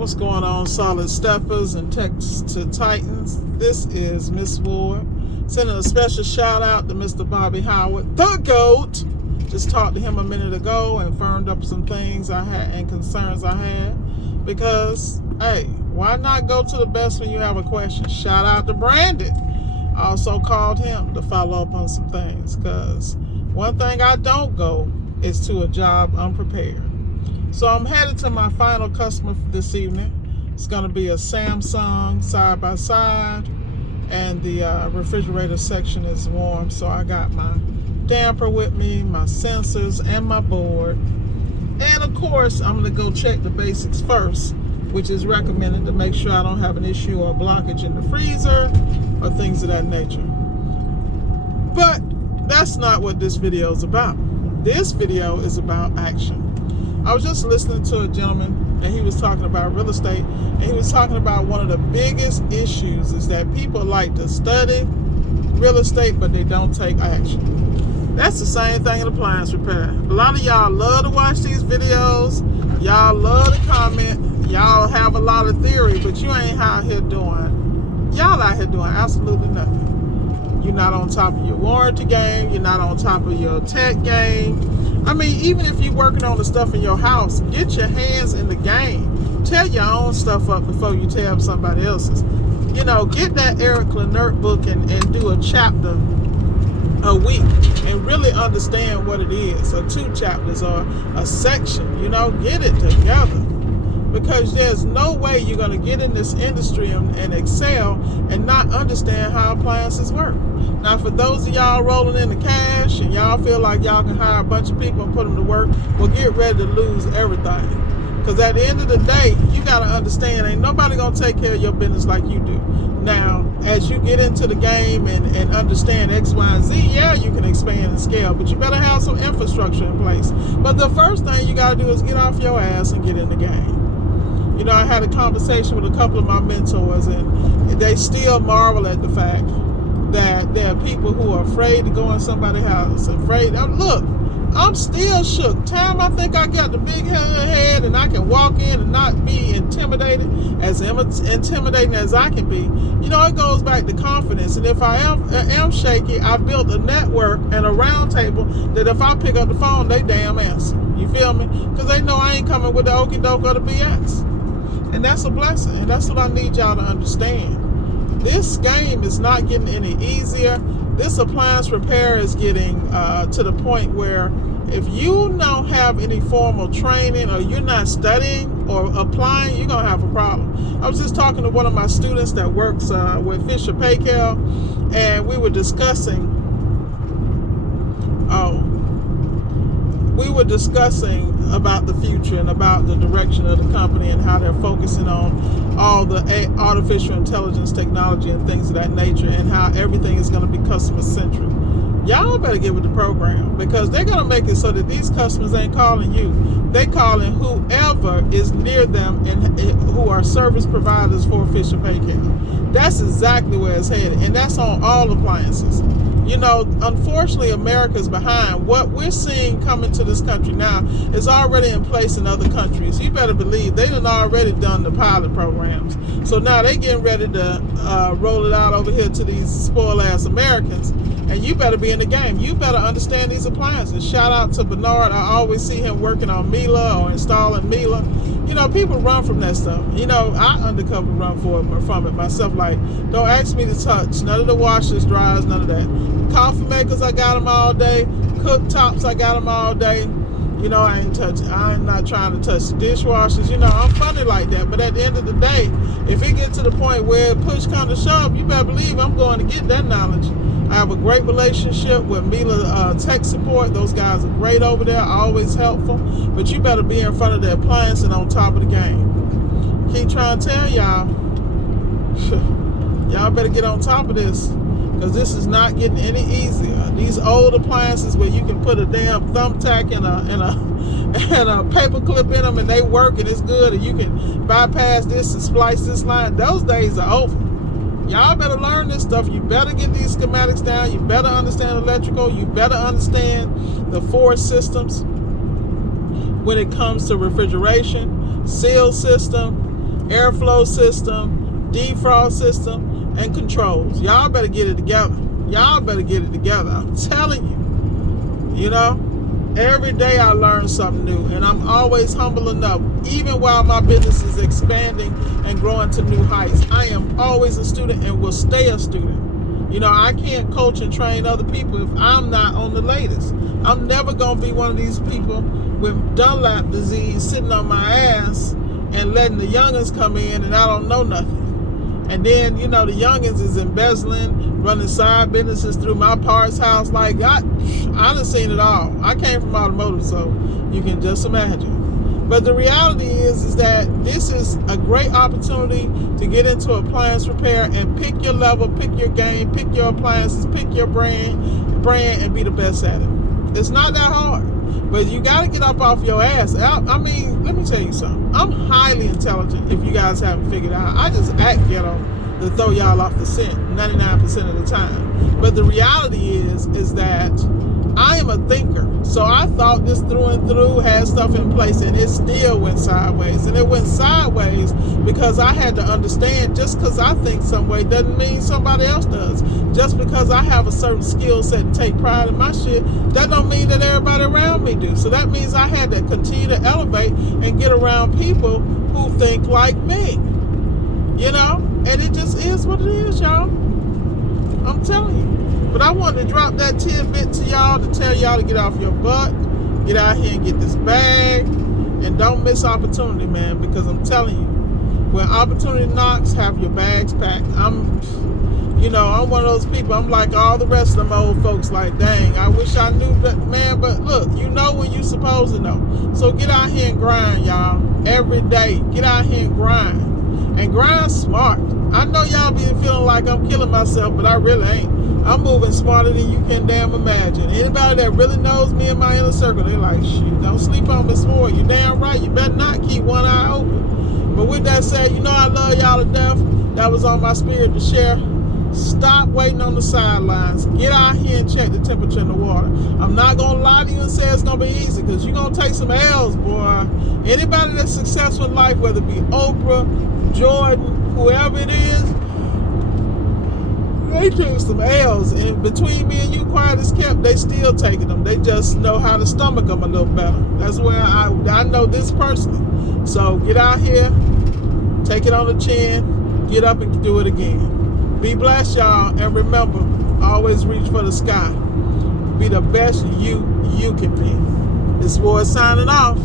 What's going on, solid steppers and text to titans? This is Miss Ward sending a special shout out to Mr. Bobby Howard, the GOAT. Just talked to him a minute ago and firmed up some things I had and concerns I had. Because, hey, why not go to the best when you have a question? Shout out to Brandon. I also called him to follow up on some things. Because one thing I don't go is to a job unprepared. So I'm headed to my final customer for this evening. It's going to be a Samsung side-by-side, and the refrigerator section is warm. So I got my damper with me, my sensors, and my board. And of course, I'm going to go check the basics first, which is recommended to make sure I don't have an issue or blockage in the freezer or things of that nature. But that's not what this video is about. This video is about action. I was just listening to a gentleman, and he was talking about real estate, and he was talking about one of the biggest issues is that people like to study real estate, but they don't take action. That's the same thing in appliance repair. A lot of y'all love to watch these videos. Y'all love to comment. Y'all have a lot of theory, but you ain't out here doing, y'all out here doing absolutely nothing. You're not on top of your warranty game. You're not on top of your tech game. I mean, even if you're working on the stuff in your house, get your hands in the game. Tear your own stuff up before you tear up somebody else's. You know, get that Eric Lennert book and do a chapter a week and really understand what it is, or 2 chapters or a section. You know, get it together. Because there's no way you're going to get in this industry and excel and not understand how appliances work. Now, for those of y'all rolling in the cash and y'all feel like y'all can hire a bunch of people and put them to work, well, get ready to lose everything. Because at the end of the day, you got to understand, ain't nobody going to take care of your business like you do. Now, as you get into the game and understand X, Y, and Z, yeah, you can expand and scale, but you better have some infrastructure in place. But the first thing you got to do is get off your ass and get in the game. You know, I had a conversation with a couple of my mentors, and they still marvel at the fact that there are people who are afraid to go in somebody's house, afraid. Look, I'm still shook. Time I think I got the big head and I can walk in and not be intimidated, as intimidating as I can be. You know, it goes back to confidence. And if I am shaky, I built a network and a round table that if I pick up the phone, they damn answer. You feel me? Because they know I ain't coming with the okie doke or the BS. And that's a blessing. And that's what I need y'all to understand. This game is not getting any easier. This appliance repair is getting to the point where if you don't have any formal training, or you're not studying or applying, you're going to have a problem. I was just talking to one of my students that works with Fisher Paykel, and we were discussing about the future and about the direction of the company and how they're focusing on all the artificial intelligence technology and things of that nature, and how everything is going to be customer centric. Y'all better get with the program, because they're going to make it so that these customers ain't calling you. They calling whoever is near them and who are service providers for Fisher Paykel. That's exactly where it's headed, and that's on all appliances. You know, unfortunately, America's behind. What we're seeing coming to this country now is already in place in other countries. You better believe they done already done the pilot programs. So now they getting ready to roll it out over here to these spoiled-ass Americans. And you better be in the game. You better understand these appliances. Shout out to Bernard. I always see him working on Mila or installing Mila. You know, people run from that stuff. You know, I undercover run from it myself. Like, don't ask me to touch none of the washers, dryers, none of that. Coffee makers, I got them all day. Cooktops, I got them all day. You know, I'm not trying to touch the dishwashers. You know, I'm funny like that. But at the end of the day, if it gets to the point where push comes to shove, you better believe I'm going to get that knowledge. I have a great relationship with Mila Tech Support. Those guys are great over there, always helpful. But you better be in front of the appliance and on top of the game. Keep trying to tell y'all, y'all better get on top of this, because this is not getting any easier. These old appliances where you can put a damn thumbtack and a paper clip in them and they work and it's good, and you can bypass this and splice this line, those days are over. Y'all better learn this stuff. You better get these schematics down. You better understand electrical. You better understand the 4 systems when it comes to refrigeration, seal system, airflow system, defrost system, and controls. Y'all better get it together. Y'all better get it together. I'm telling you. You know, every day I learn something new, and I'm always humble enough, even while my business is expanding and growing to new heights. I am always a student and will stay a student. You know, I can't coach and train other people if I'm not on the latest. I'm never going to be one of these people with Dunlap disease sitting on my ass and letting the youngins come in and I don't know nothing. And then, you know, the youngins is embezzling, running side businesses through my parts house. Like, I done seen it all. I came from automotive, so you can just imagine. But the reality is that this is a great opportunity to get into appliance repair and pick your level, pick your game, pick your appliances, pick your brand, and be the best at it. It's not that hard. But you got to get up off your ass. I mean, let me tell you something. I'm highly intelligent, if you guys haven't figured out. I just act ghetto to throw y'all off the scent 99% of the time. But the reality is that I am a thinker. So I thought this through and through, had stuff in place, and it still went sideways. And it went sideways because I had to understand, just because I think some way doesn't mean somebody else does. Just because I have a certain skill set and take pride in my shit, that don't mean that everybody around me do. So that means I had to continue to elevate and get around people who think like me. You know? And it just is what it is, y'all. I'm telling you. But I wanted to drop that tidbit to y'all to tell y'all to get off your butt, get out here and get this bag, and don't miss opportunity, man, because I'm telling you, when opportunity knocks, have your bags packed. I'm one of those people. I'm like all the rest of them old folks, like, dang, I wish I knew, but man, but look, you know when you supposed to know. So get out here and grind, y'all, every day. Get out here and grind smart. I know y'all be feeling like I'm killing myself, but I really ain't. I'm moving smarter than you can damn imagine. Anybody that really knows me in my inner circle, they're like, shoot, don't sleep on Miss Ward. You damn right. You better not keep one eye open. But with that said, you know I love y'all to death. That was on my spirit to share. Stop waiting on the sidelines. Get out here and check the temperature in the water. I'm not going to lie to you and say it's going to be easy, because you're going to take some L's, boy. Anybody that's successful in life, whether it be Oprah, Jordan, whoever it is, they took some L's, and between me and you, quiet as kept, they still taking them. They just know how to stomach them a little better. That's where I know this personally. So get out here, take it on the chin, get up and do it again. Be blessed, y'all, and remember, always reach for the sky. Be the best you can be. This war is signing off.